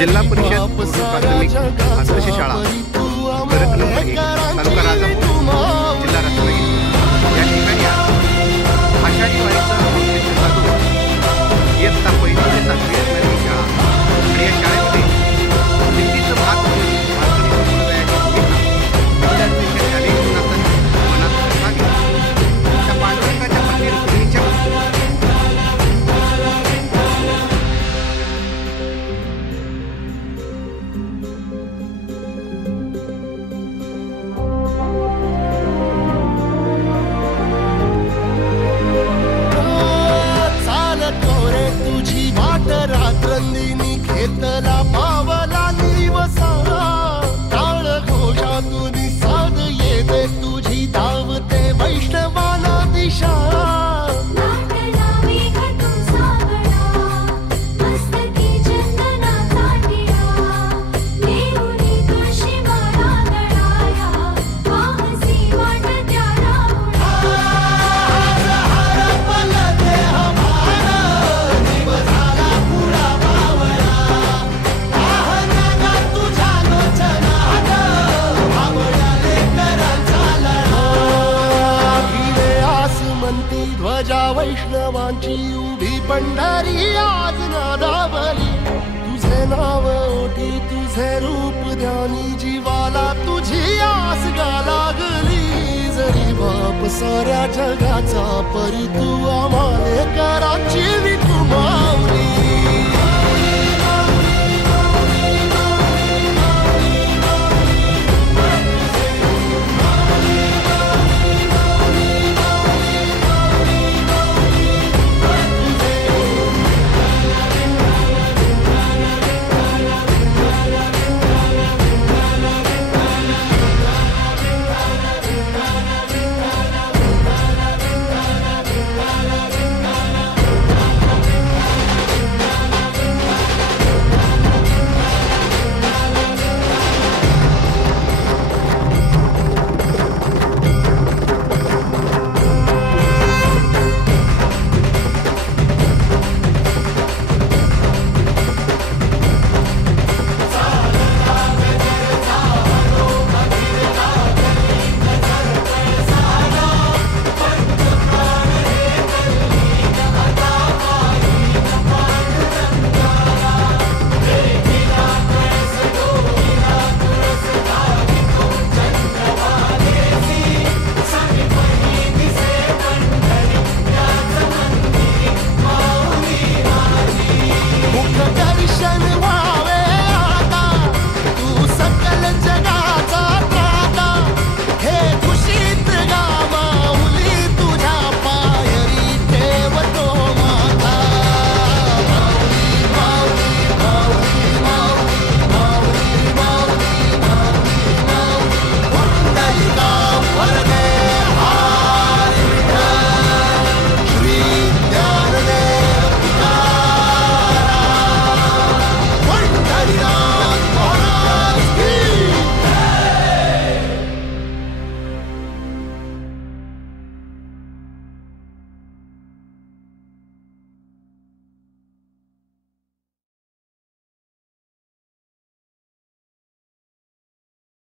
जिल्हा परिषद प्राथमिक आदर्श शाळा गरज नंबर 1 तालुका राजापूर जिल्हा रत्नागिरी या ठिकाणी आषाढी वारीचा औचित्य साधून इयत्ता 1ली ते 7वी असणारी शाळा आणि या शाळेमध्ये दिंडीचं भाग वारकरी संप्रदायाची भूमिका विद्यार्थ्यांच्या शालेय जीवनातच मनात रसावी त्या पांडुरंगाच्या मंदिर भूमीच्या रात्रंदिनी घेतला पावला दिवसा टाळ घोषातून साध येते तुझी धावते वैष्णवाला दिशा ध्वजा वैष्णवांची उभी पंढरी आज नादावली तुझे नाव ओटी तुझे रूप ध्यानी जीवाला तुझी आस गा लागली जरी बाप साऱ्या जगाचा परी तू आम्हाले कराची विठुमा